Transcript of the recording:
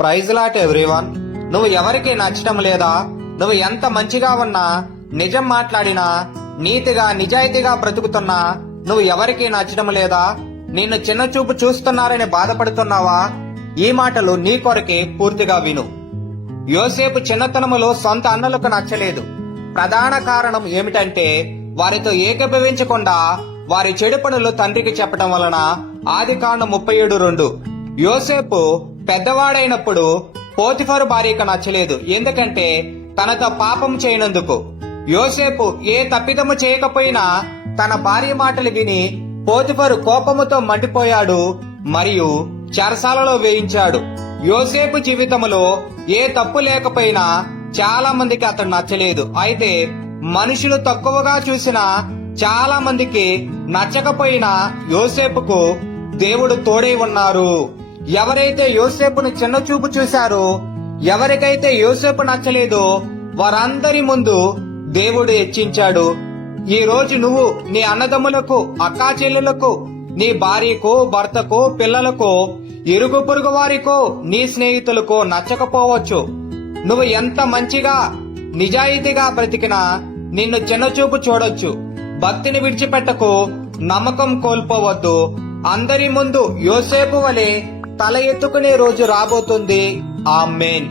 Praise lot everyone. నువ్వు ఎవరికి నచ్చటం లేదా? నువ్వు ఎంత మంచిగా ఉన్నా, నిజం మాట్లాడినా, నీతిగా నిజాయితీగా బ్రతుకుతున్నా నువ్వు ఎవరికి నచ్చటం లేదా? నిన్ను చిన్న చూపు చూస్తున్నారని బాధపడుతున్నావా? ఈ మాటలు నీ కొరకే పూర్తిగా విను. యోసేపు చిన్నతనములో సొంత అన్నలకు నచ్చలేదు. ప్రధాన కారణం ఏమిటంటే వారితో ఏకీభవించకుండా వారి చెడు పనులు తండ్రికి చెప్పడం వలన. ఆదికాండం 37:2. యోసేపు పెద్దవాడైనప్పుడు పోతిఫరు భార్యకు నచ్చలేదు, ఎందుకంటే తనతో పాపం చేయనందుకు. యోసేపు ఏ తప్పిదము చేయకపోయినా తన భార్య మాటలు విని పోతిఫరు కోపముతో మండిపోయాడు మరియు చెరసాలలో వేయించాడు. యోసేపు జీవితంలో ఏ తప్పు లేకపోయినా చాలా మందికి అతను నచ్చలేదు. అయితే మనుషులు తక్కువగా చూసినా, చాలా మందికి నచ్చకపోయినా యోసేపుకు దేవుడు తోడై ఉన్నారు. ఎవరైతే యోసేపును చిన్న చూపు చూశారో, ఎవరికైతే యోసేపు నచ్చలేదో వారందరి ముందు దేవుడు హెచ్చించాడు. ఈ రోజు నువ్వు నీ అన్నదమ్ములకు, అక్కా చెల్లెలకు, నీ భార్యకు, భర్తకు, పిల్లలకు, ఇరుగు పొరుగు వారికో, నీ స్నేహితులకు నచ్చకపోవచ్చు. నువ్వు ఎంత మంచిగా నిజాయితీగా బ్రతికినా నిన్ను చిన్నచూపు చూడొచ్చు. భక్తిని విడిచిపెట్టకు, నమ్మకం కోల్పోవద్దు. అందరి ముందు యోసేపు వలె తల ఎత్తుకునే రోజు రాబోతుంది. ఆమేన్.